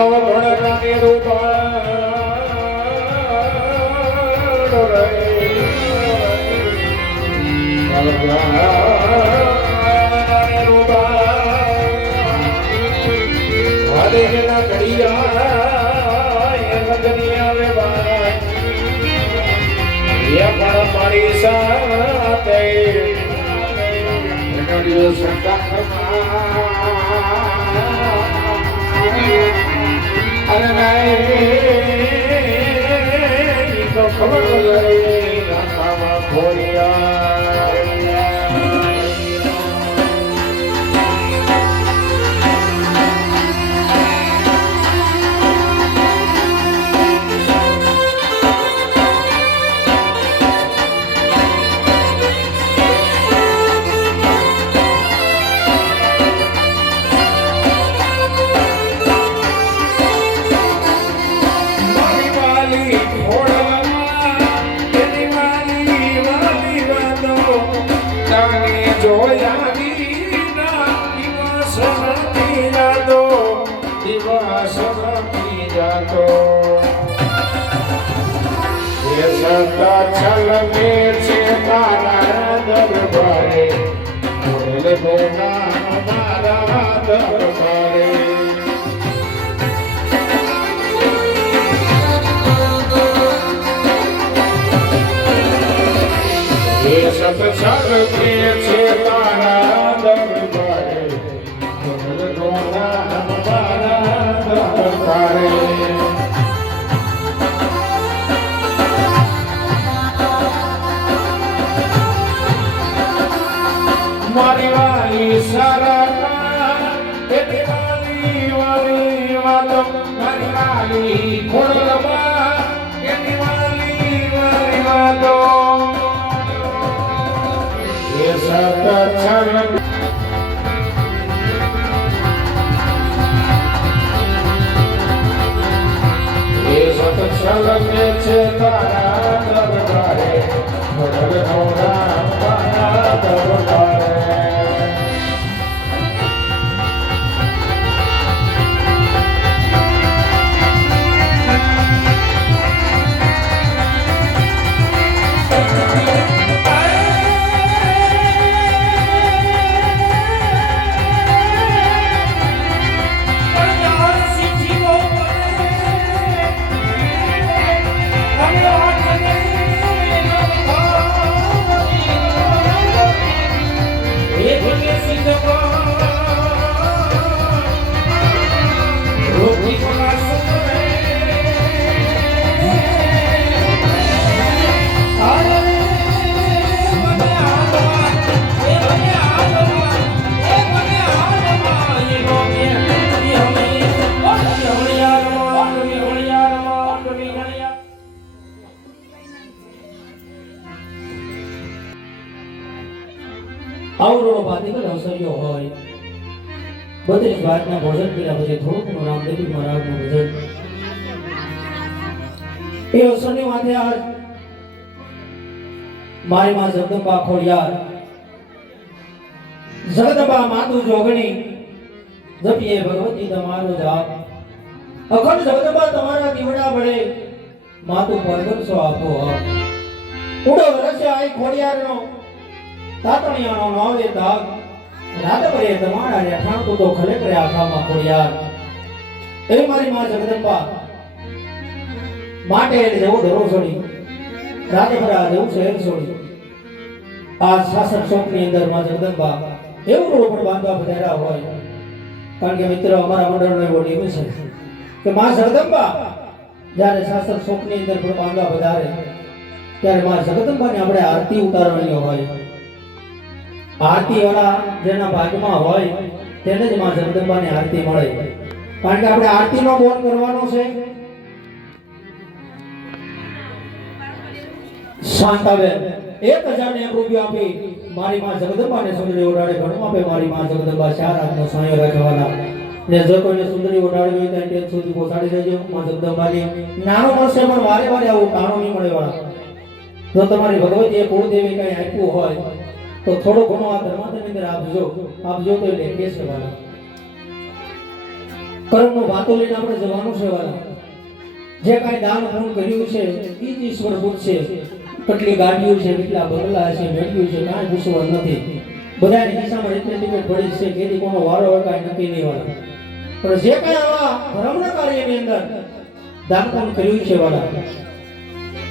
નવ ભણરાની રૂપાળ રૂપાળ ઘડિયા લગની આવે બાય એ પણ મારી સાથે દિવસ અરે નહીં તો ખબર રાખામાં ખોરિયા ચલને છે તારા દરબારે મારા દરબારે એ સત ચલને છે તારા દરબારે મારા દરબારે મારી વાલી સારા એની વાલી વાલો મારી વાલી ખોડલમાં એની વાલી વાલો એ સત છલ એ સત છલ કે છે તારા દરબારે ખોડલ નોરા તારા દરબારે આવડો બાદીકલ અવસર્યો હોય 32 વાતના ભોજન કર્યા પછી થોડુંક રામદેવી મહારાજનું ભજન એ અવસરની માથે આજ મારી માં જગદંબા ખોડિયાર જગદંબા માતુ જોગણી જપીએ ભગવતી તમારો જાપ અખંડ જગદંબા તમારા દીવડા વડે માતુ પરગમસો આપો ઉડો વરસે આઈ ખોડિયારનો તાતણિયાનો નાવે દાગ રાતભરે તમારા ને ઠાણકુ તો ખલે કરે આખામાં ખોડિયાર એ મારી માં જગદંબા માટે જેવો ધરો છોડી રાતભરા જેવું શહેર છોડી આ શાસન ચોકની અંદર માં જગદંબા એવું રોડ પર બાંધવા બધારા હોય કારણ કે મિત્ર અમારા મંડળનો એવો નિયમ છે કે માં જગદંબા જ્યારે શાસન ચોકની અંદર પણ બાંધવા બધારે ત્યારે માં જગદંબાની આપણે આરતી ઉતારવાની હોય આરતી વાળા જેના ભાગમાં હોય તેને જ માં જગદંબાની આરતી મળે કારણ કે આપણે આરતીનો બોલ કરવાનો છે શાંતાબેન 1001 રૂપિયા આપી મારી માં જગદંબાને સુંદરી ઓડાડે ઘણું આપે મારી માં જગદંબા 4 હાથનો સાયો રાખવાના ને જો કોઈને સુંદરી ઓડાડવી હોય તો ટેન સુધી પહોંચાડી દેજો માં જગદંબાની નાનો મળશે પણ વારે વારે આવું કાણો નહીં મળે વાળા જો તમારી ભગવતીએ કુળદેવી કઈ આપ્યું હોય તો થોડો ઘણો આ ધર્માની અંદર આપજો તો એટલે કેસ કરવાના કર્મનો વાતો લઈને આપણે જવાનું છે વાલા. જે કાંઈ દાન પૂર્ણ કર્યું છે એ જ ઈશ્વર પૂછશે. કેટલી ગાડીઓ છે, કેટલા બંગલા છે, મેળવ્યું છે, કાંઈ પૂછવાનું નથી. બધાની ખિસ્સામાં એટલી ટિકિટ પડી છે કે એની કોનો વારો હોય કાંઈ નક્કી નહીં વાળા. પણ જે કાંઈ આવા ધર્મના કાર્યની અંદર દાન પૂર્ણ કર્યું છે વાળા,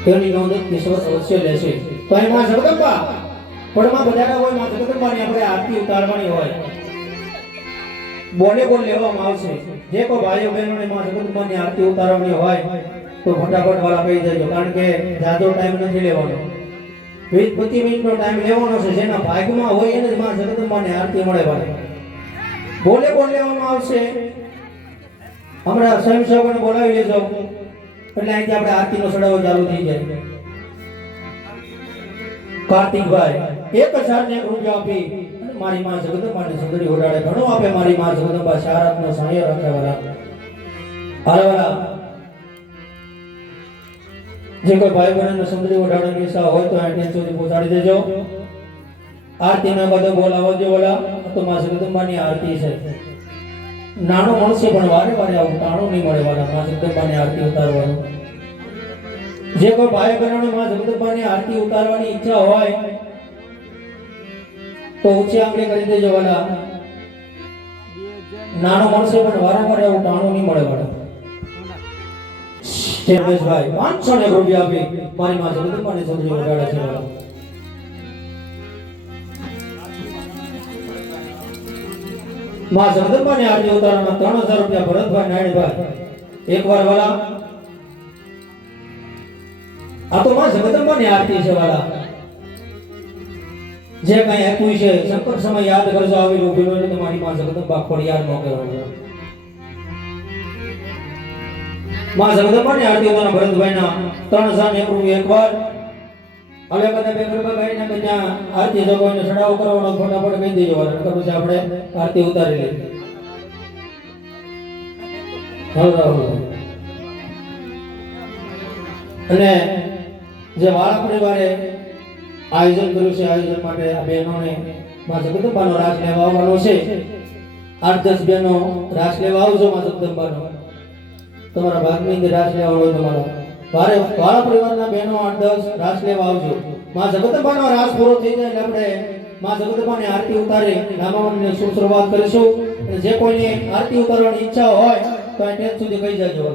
તેની નોંધ ઈશ્વર અવશ્ય લેશે. તો એ માં જગદંબા પડમાં બધાના હોય, માં જગદંબાની આપણે આરતી ઉતારવાની હોય, બોલે બોલ લેવામાં આવશે. જે કોઈ ભાઈઓ બહેનોને માં જગદંબાની આરતી ઉતારવાની હોય તો ફટાફટ વાળા કહી દેજો, કારણ કે જાજો ટાઈમ નથી લેવાનો. 20-25 મિનિટનો ટાઈમ લેવાનો છે. જેના ભાગમાં હોય એને જ માં જગદંબાની આરતી મળે વાળા. બોલે બોલ લેવામાં આવશે. હમણાં સ્વયંસેવકોને બોલાવી લેજો એટલે અહીંથી આપણે આરતીનો સડાવો ચાલુ થઈ જાય. કાર્તિકભાઈ 1000 રૂપિયા આપી મારી માં જગદંબાને સુંદરી ઓડાડે. ઘણો આપે મારી માં જગદંબા, શારદનો સાયો રાખે વાળા. હાલવાળા જે કોઈ ભાઈ બહેનને સુંદરી ઓડાડવાની ઈચ્છા હોય તો અહીં સુધી પહોંચાડી દેજો. આરતીના બધો બોલાવો જો વાળા. તો માં જગદંબાની આરતી છે. નાનો મળશે પણ વારે વારે આવું ટાણું નહીં મળે વાળા માં જગદંબાની આરતી ઉતારવાનું. જે કોઈ ભાઈ બહેનોને માં જગદંબાની આરતી ઉતારવાની ઈચ્છા હોય તો ઊંચી આંગળી કરી દેજો વાલા. નાનો મળશે પણ વારંવાર એવું ટાણું નહીં મળે વાલા. શેરમેશભાઈ 500 રૂપિયા આપી મારી માં જગદંબાની સુંદરી વગાડે છે વાલા. માં જગદંબાની આરતી ઉતારવાના 3000 રૂપિયા ભરતભાઈ નાયણભાઈ. એકવાર વાલા આ તો માં જગદંબાની આરતી છે વાલા. જે કઈ આપ્યું છે સંકટ સમય યાદ કરજો. આવી રૂપિયો એટલે તમારી માં જગદંબા ખોડિયાર નો કહેવાય. માં જગદંબાની આરતી ઉતારવાના ભરતભાઈના 3001 રૂપિયા એકવાર. હવે કદાચ બે રૂપિયા ગાઈને કે ત્યાં આરતી જો કોઈને ચડાવો કરવાનો ફટાફટ કહી દેજો વાલા. નકર પછી આપણે આરતી ઉતારી લઈએ. અને જે વાળા પરિવારે આયોજન કર્યું છે, આયોજન માટે આ બહેનોને માં જગદંબાનો રાસ લેવા આવવાનો છે. 8-10 બહેનો રાસ લેવા આવજો માં જગદંબાનો. તમારા ભાગની અંદર રાસ લેવા હોય તમારા વાળા પરિવારના બહેનો 8-10 રાસ લેવા આવજો. માં જગદંબાનો રાસ પૂરો થઈ જાય એટલે આપણે માં જગદંબાની આરતી ઉતારી નામાવનને શરૂઆત કરીશું. જે કોઈને આરતી ઉતારવાની ઈચ્છા હોય તો આ ટેન્સ સુધી કહી જજો.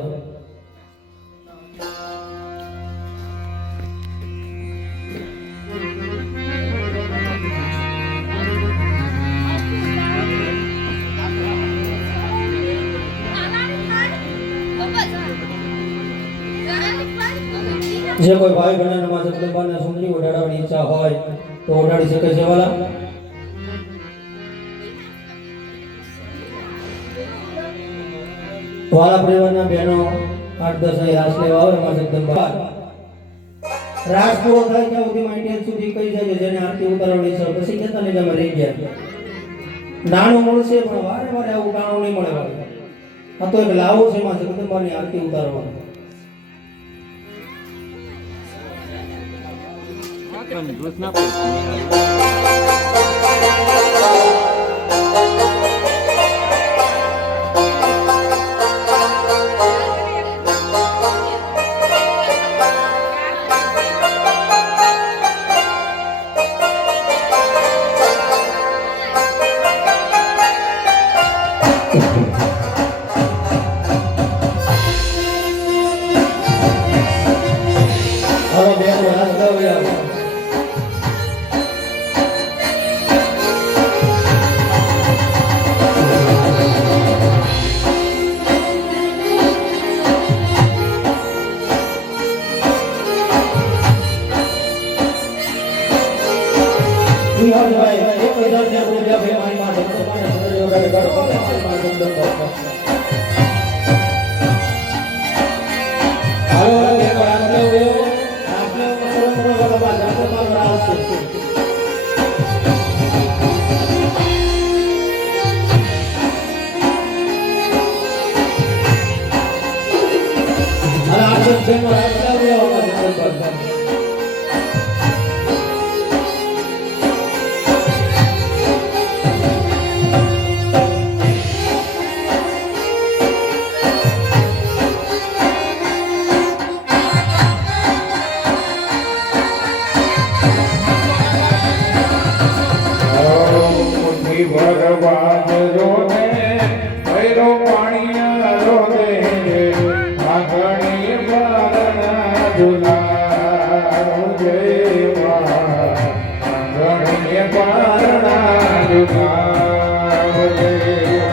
જે કોઈ ભાઈ બહેનને માં જગદંબાને સુંદરી ઓઢાડવાની ઈચ્છા હોય તો ઓઢાડી શકે છે વાલા. વાલા પરિવારના બહેનો 8-10 રાસ લેવા આવે માં જગદંબા. રાસ પૂરો થાય ત્યાં સુધી માઇન્ડ સુધી કહી જાય જેને આરતી ઉતારવાની ઈચ્છા પછી કેતા ને તમે રહી ગયા. નાનું મળશે પણ વારે વારે આવું કાણું નહીં મળે વાલા. આ તો એક લાવો છે માં જગદંબાની આરતી ઉતારવાનો. લો પાણીયા રે આગણી બારણા ઝુલારો જેવા આગણી બારણા ઝુલારો જેવા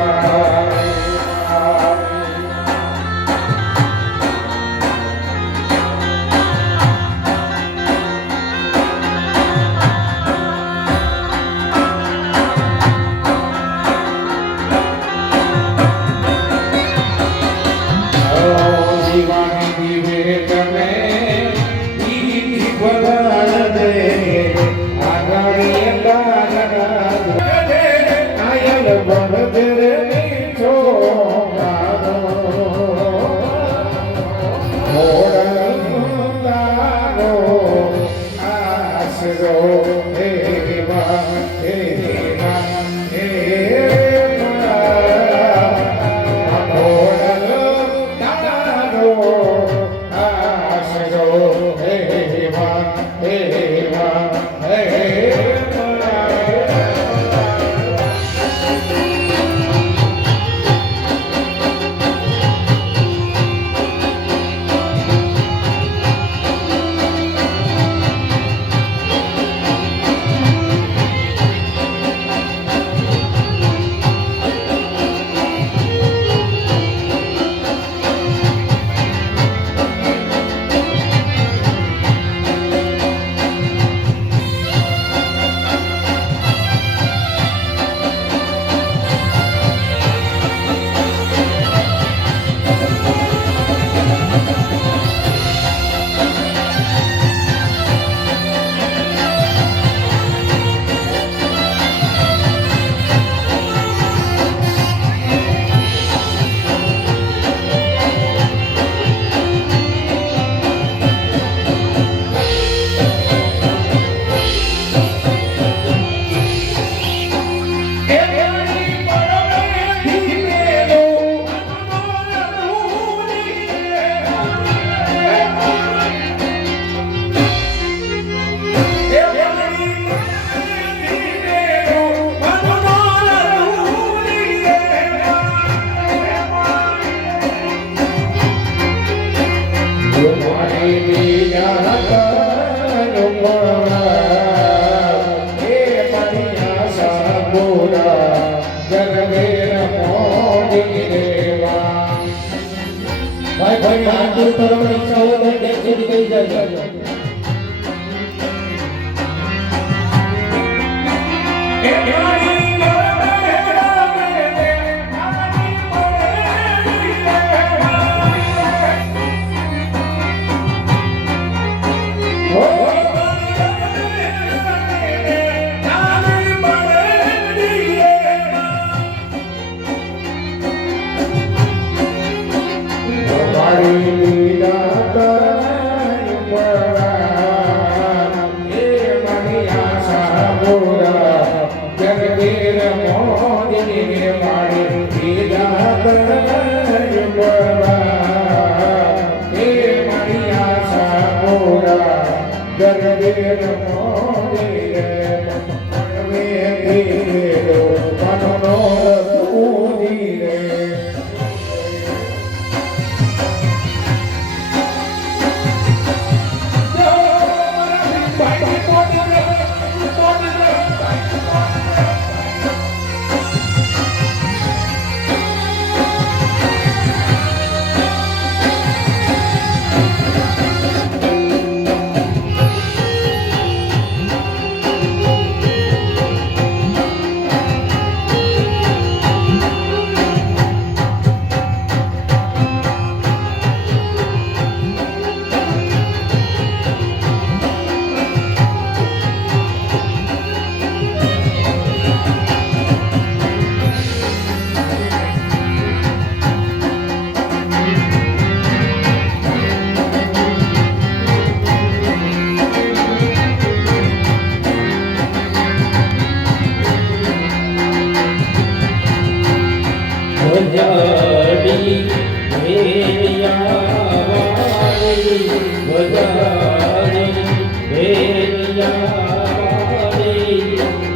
ભાઈ હાથ દૂર કરવાની ઈચ્છા હોય તો ડેક સુધી કહી જાય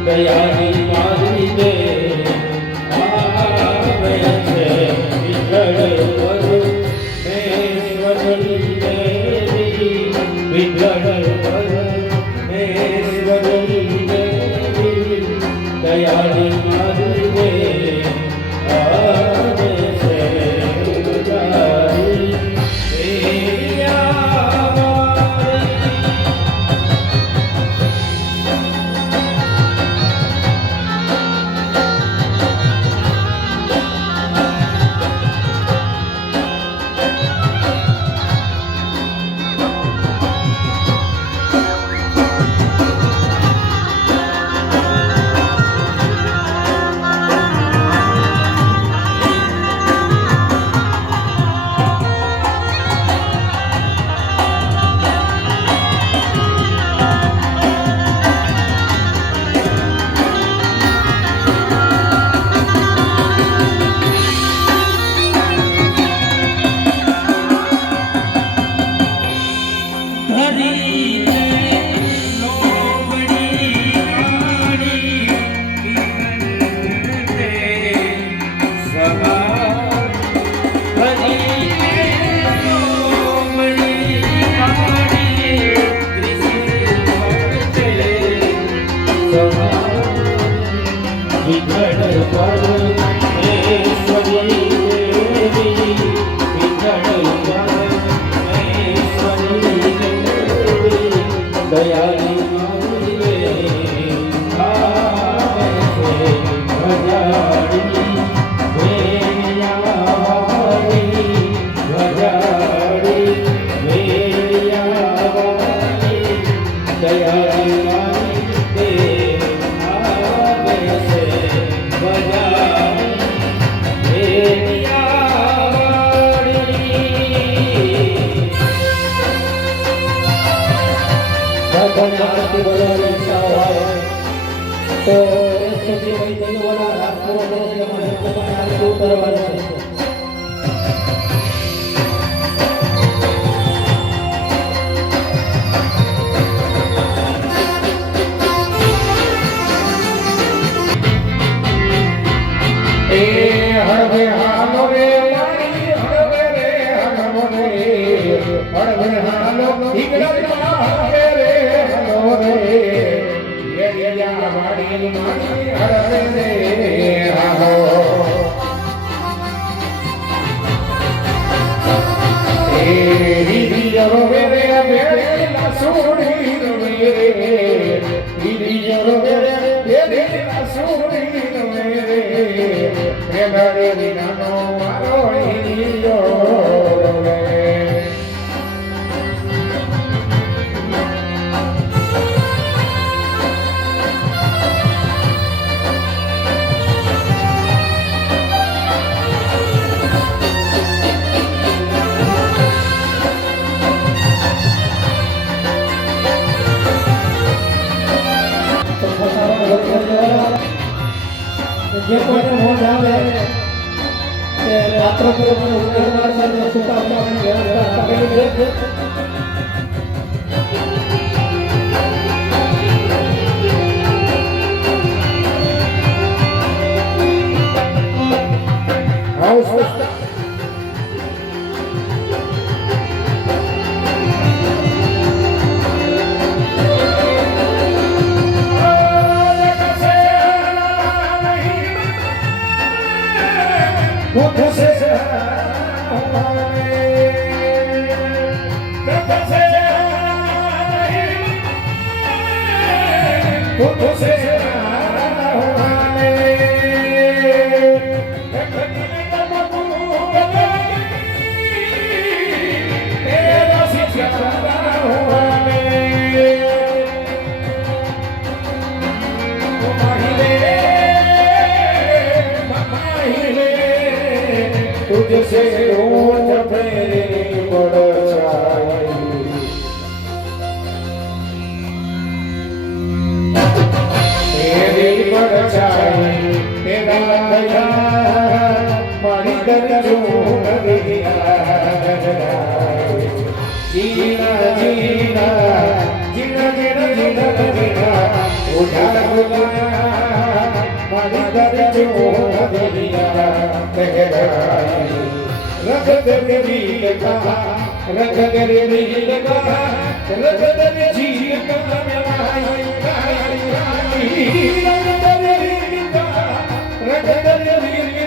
દયાની મારી દે આવે છે પાર્ટી બોલાવવાની ઈચ્છા હોય તો એ સુધી ભાઈ તેનો રાત પૂરો કરે છે અમારે તમને આગળ ઉતરવાનું છે. હળવે હાલો રે મારી હળવે રે હાલો રે હળવે હાલો ઈગડા રે હાલો રે યડિયા વાડી મારી હળવે રે હાલો હિરિયરો રે બેલા સોડી રે હિરિયરો રે બેલા સોડી રે મેઘડે વિનાનો મારો હિરિયો રે જે કોઈને મોજ આવે તે પાત્ર પૂર્વક ઉકેલવા સાથે સુતા ઉઠવાની વ્યવસ્થા કરેલી છે. तुझसे रोज मेरी परछाई तेरी परछाई तेरा दया मारी कर जो जीना जीना जीना जीना जीना जीना उठा मारी कर जो रख दे दिल का रख दे दिल का रख दे दिल का रख दे दिल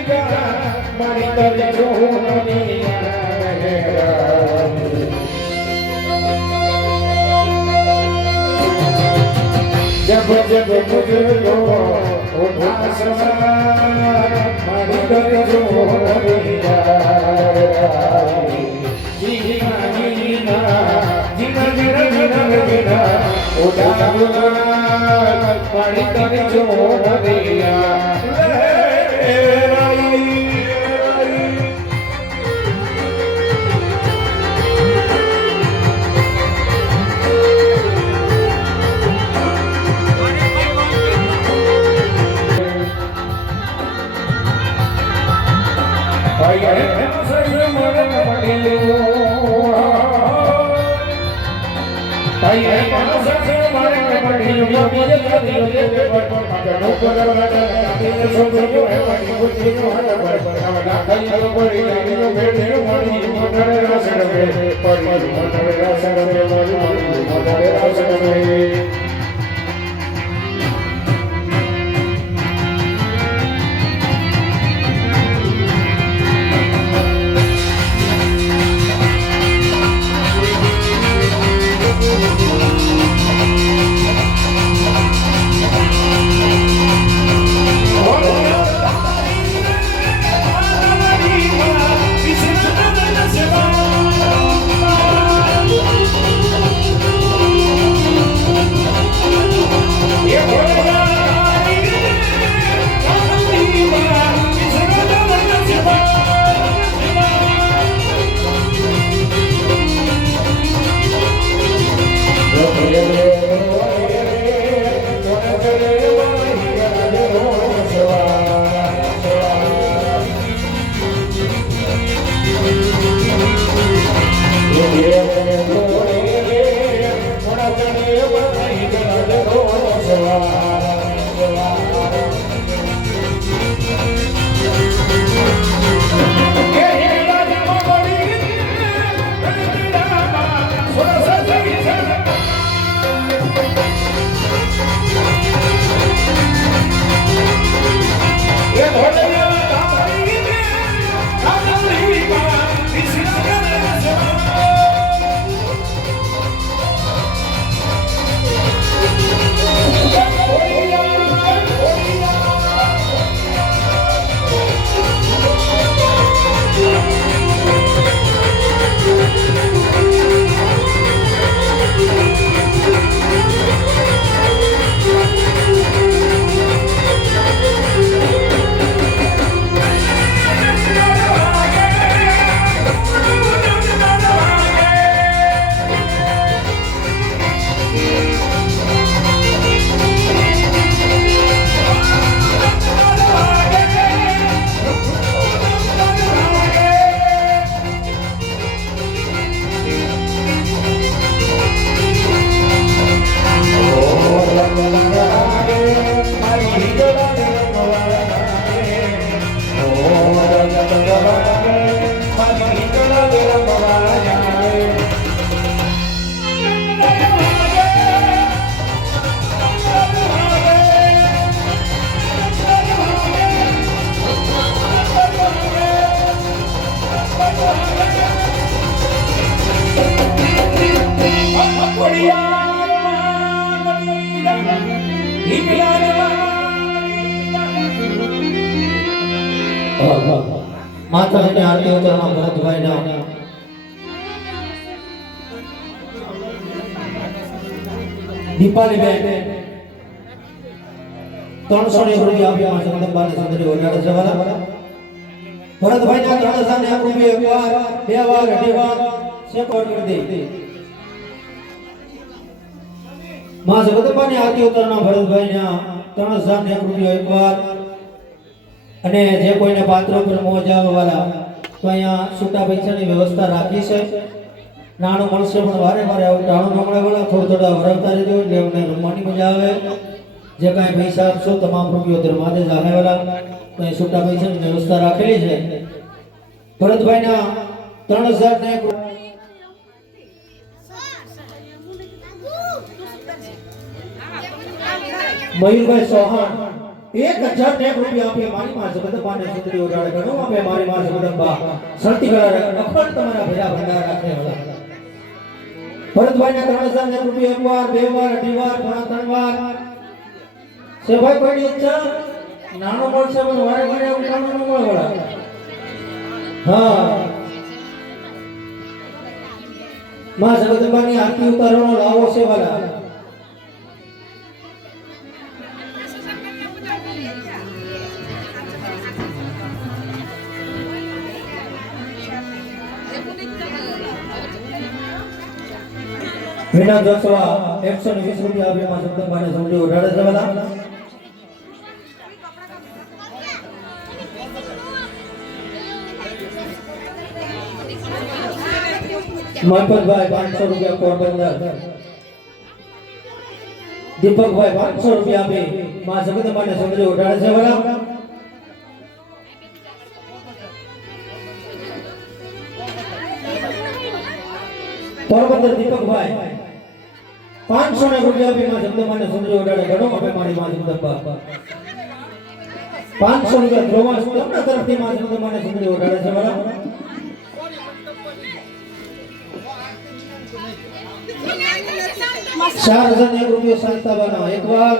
का मारी कर जो जब जब मुझको उठा सवार मारी कर जो जीना जीना जीना जीना जीना जीना उठा मारी कर जो दिया માતાજીની આરતી ઉતારવા ભરતભાઈના દીપાલીબેન 300 રૂપિયા આપ્યા જગદંબાને સુંદરી ઓઢાડે છે વાલા ભરતભાઈના 3000 રૂપિયા એકવાર બે વાર અઢી વાર સેકોર કરી દે માં જગદંબાની આરતી ઉતારનાર ભરતભાઈના 3000 રૂપિયા એકવાર અને જે કોઈને પાત્ર પર મોજ આવે વાલા તો અહીંયા છૂટા પૈસાની વ્યવસ્થા રાખી છે નાણું મળશે પણ વારે વારે આવું ટાણું ન મળે વાળા થોડા વરવતા રહેજો એટલે અમને રમવાની મજા આવે જે કાંઈ પૈસા આપશો તમામ રૂપિયો ધર્માદે જાહે વાળા તો અહીં છૂટા પૈસાની વ્યવસ્થા રાખેલી છે ભરતભાઈના 3000 ને મયુરભાઈ ચૌહાણ 1000 રૂપિયા આપીએ મારી માં જગદંબાને સુંદરી ઓઢાડે ઘણો આપે મારી માં જગદંબા શરતી કરા અખંડ તમારા ભેરા ભંડાર રાખે વાળા ભરતભાઈને 3000 રૂપિયા એકવાર બે વાર અઢી વાર પોણા ત્રણ વાર સેભાઈ કોઈની ઈચ્છા નાનો મળશે પણ વારે વારે આવું નાનું ન મળે વાળા હા માં જગદંબાની આરતી ઉતારવાનો લાવો છે વાળા વિના દસવા 120 રૂપિયા આપે માં જગદંબાને સુંદરી ઓઢાડે છે વાલા મહંમદભાઈ 500 રૂપિયા પોરબંદર દીપકભાઈ 500 રૂપિયા આપે માં જગદંબાને સુંદરી ઓઢાડે છે વાલા પોરબંદર દીપકભાઈ 500 રૂપિયા આપી માં જગદંબાને સુંદરી ઓઢાડે ઘણો આપે મારી માં જગદંબા 500 રૂપિયા ધ્રુવાસ તમને તરફથી માં જગદંબાને સુંદરી ઓઢાડે છે વાલા 4001 રૂપિયા સંસ્થાબાના એકવાર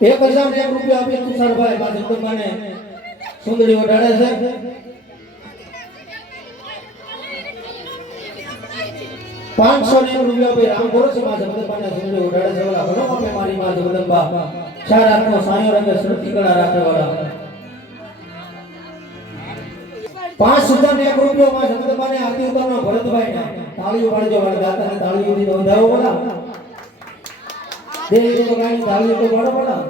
1001 રૂપિયા આપી તુષારભાઈ માં જગદંબાને સુંદરી ઓઢાડે છે 501 રૂપિયા આપી રામગોરસ માં જગદંબાને સુંદરી ઓઢાડે છે વાલા ઘણો આપે મારી માં જગદંબા ચાર હાથનો સાયો રંગે શ્રુતિ કળા રાખે વાળા 5001 રૂપિયા માં જગદંબાને આરતી ઉતારનો ભરતભાઈને તાળીઓ પાડજો વાળા દાતાને તાળીઓથી વધાવો વાળા દેવી તો ગાયની તાળીઓ તો પાડો વાળા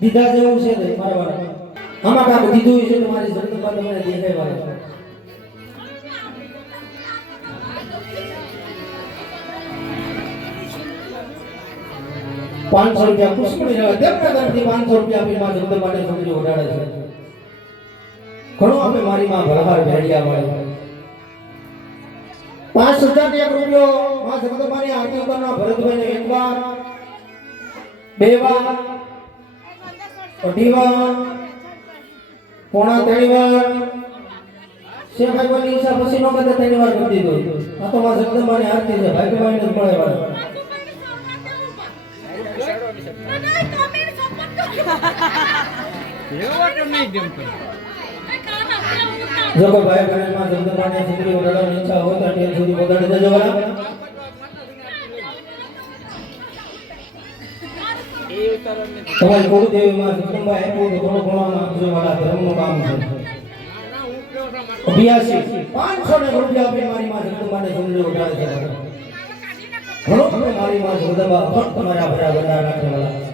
દીધા જેવું છે તે મારા વાળા આમાં કામ દીધું છે તમારી જગદંબા તમને દેખાય વાળા 500 રૂપિયા પુષ્પણી રહેવા તેમના તરફથી 500 રૂપિયા આપી માં જગદંબાને સુંદરી ઓઢાડે છે ઘણો આપે મારી માં ભરહાર ભેડિયા મળે 5001 રૂપિયો માં જગદંબાની આરતી ઉતારનાર ભરતભાઈને એકવાર બે વાર અઢી વાર પોણા ત્રણ વાર શેખાઈ કોની ઈચ્છા પછી નો કદે ત્રણ વાર કરી દીધો આ તો માં જગદંબાની આરતી છે ભાઈ ભાઈને જ મળે વાળા જો કોઈ ભાઈ બહેન માં જગદંબાને સુંદરી ઓઢાડવાની ઈચ્છા હોય તો ટેન સુધી પહોંચાડી દેજો વાળા તમારી કુળદેવી માં જગદંબા આપ્યું તો થોડું ઘણું આપજો વાળા ધર્મનું કામ છે 82 500 રૂપિયા આપી મારી માં જગદંબાને સુંદરી ઓઢાડે છે ઘણો તમે મારી માં જગદંબા ફક્ત તમારા ભરા ભરા રાખે વાળા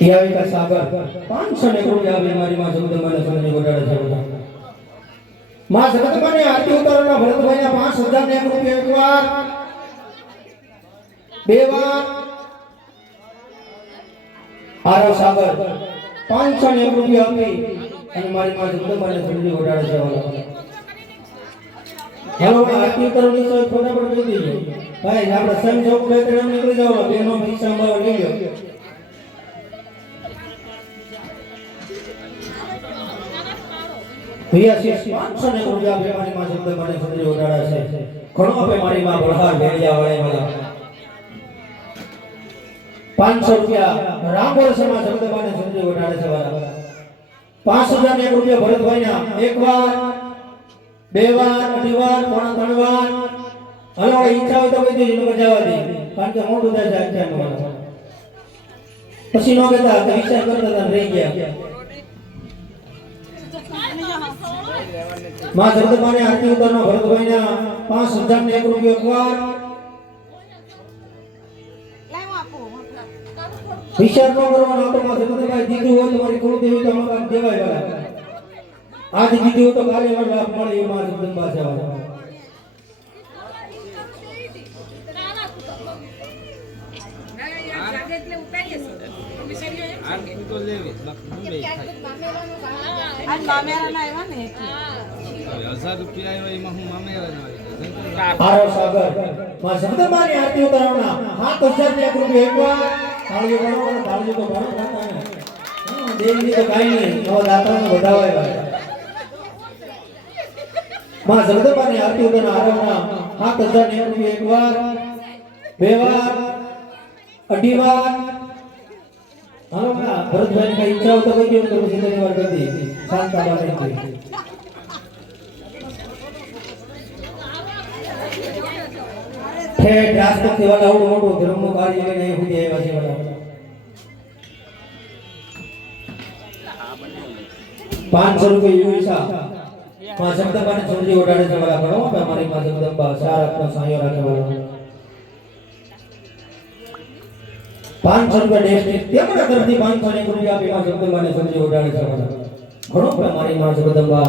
યાવિકા સાગર 500 રૂપિયા આપી મારી માં જગદંબાને સુંદરી ઓઢાડે છે વાળા માં જગદંબાને આરતી ઉતારવાના ભરતભાઈના 5001 રૂપિયા એકવાર બે વાર આરવ સાગર 501 રૂપિયા આપી અને મારી માં જગદંબાને સુંદરી ઓઢાડે છે વાળા હાલો આરતી કરવાની છે ફટાફટ કરી દેજો ભાઈ આપણે સંગ ચોક બે ત્રણ નીકળી જાવ બેનો પૈસા અંબાવા લઈ લો ભૈયા શીશ 500 ને રૂપિયા બેમાની માં શબ્દ મને સમજી ઓડાડા છે ઘણો આપે મારી માં બળહાર ભેડિયા વાળે વાળા 500 રૂપિયા રામગોળ સમાજ શબ્દ મને સમજી ઓડાડે છે વાળા 5000 ને 1 રૂપિયા ભરતભાઈ ના એક વાર બે વાર અઢી વાર પોણા ત્રણ વાર હલો ઈચ્છા હોય તો કહી દેજો નકર જવા દે કારણ કે મોટું થાય છે આખ્યાન પછી નો કહેતા કે વિચાર કરતા હતા રહી ગયા માં જગદંબાને આરતી ઉતારનો ભરતભાઈ ના 5000 ને 1 રૂપિયો એકવાર વિચાર ન કરવાનો તો માં જગદંબાઈ દીધું હોય તમારી કુળદેવી તો અમારા દેવાય વાળા આજ દીધી હોય તો કાલે મારો લાભ મળે એ માં જગદંબા છે વાળા આરો સાગર માં જગદંબાની આરતી ઉતારવાના 5000 ને 1 રૂપિયો એકવાર તાળીઓ વગાડો તાળીઓ તો ભરો થતા ને દેવની તો કાઈ નહીં નવા દાતાનો વધાવાય ભાઈ માં જગદંબાની આરતી ઉતારવાના આરોના 5000 ને 1 રૂપિયો એકવાર બે વાર અઢી વાર હાલો ના ભરતભાઈ કઈ ઈચ્છા હોય તો કઈ કેમ કરું સીધી વાર કરી દે શાંતા બારે ઠેઠ રાષ્ટ્રપતિ વાળા આવડું મોટું ધર્મનું કાર્ય લઈને અહીં સુધી આવ્યા છે વાળા 500 રૂપિયા યુવિસા માં જગદંબાને છોડી ઓડાડે છે વાળા ઘણો અમારી માં જગદંબા સારત્ન સાયો રાખે વાળા 500 રૂપિયા દેશ તેમના તરફથી 500 ને 1 રૂપિયા આપી માં જગદંબાને છોડી ઓડાડે છે વાળા ઘણો મારી માં જગદંબા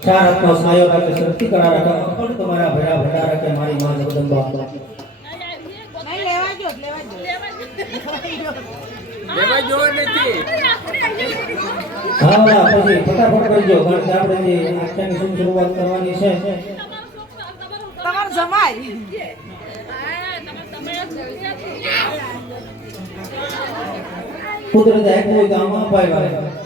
ચાર હાથનો સાયો રાખે શક્તિ કરા રાખે અખંડ તમારા ભરા ભરા રાખે મારી માં જગદંબા લેવા જો નથી હા પછી ફટાફટ કરજો કારણ કે આપણે જે આખ્યાનની શું શરૂઆત કરવાની છે તમાર જમાઈ કુદરત આપ્યું હોય તો આમાં અપાય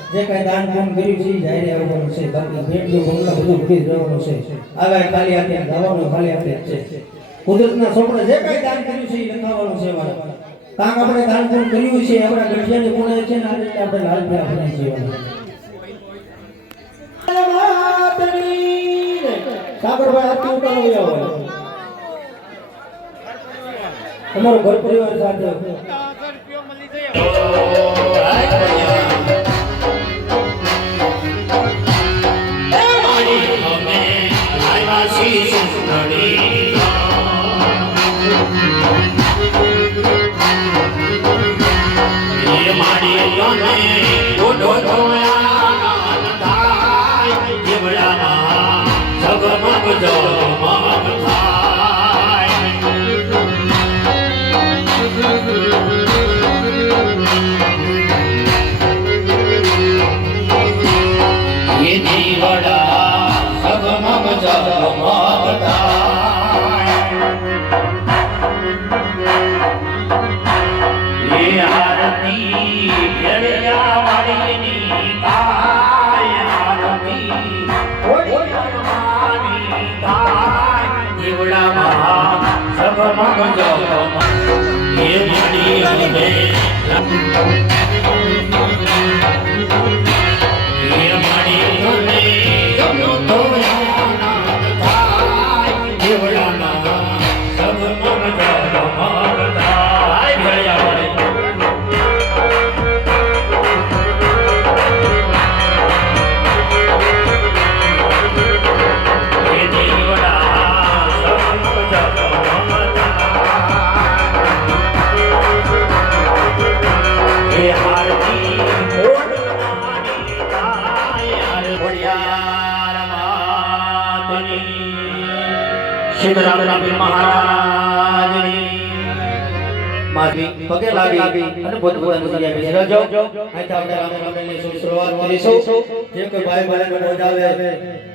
જે કઈ દાન પુણ્ય કર્યું છે જાહેર આવવાનું છે બાકી ભેટ જો બંગલા બધું ભૂલી જવાનું છે આવે ખાલી હાથે જવાનું ખાલી હાથે છે કુદરતના છોકરા જે કઈ દાન કર્યું છે એ લખાવવાનું છે મારા કામ આપણે દાન પુણ્ય કર્યું છે આપણા ગઠિયાની પુણ્ય છે ને આજે આપણે લાલ ભરા ભરાય છે સાગરભાઈ આરતી ઉતારો હોય તમારો ઘર પરિવાર સાથે પગે લાગી અને પોતપોતાની મુદ્દા બેસી રહેજો અહીંથી આપણે રામ રામની શરૂઆત કરીશું જે કોઈ ભાઈ ભાઈ બોલાવે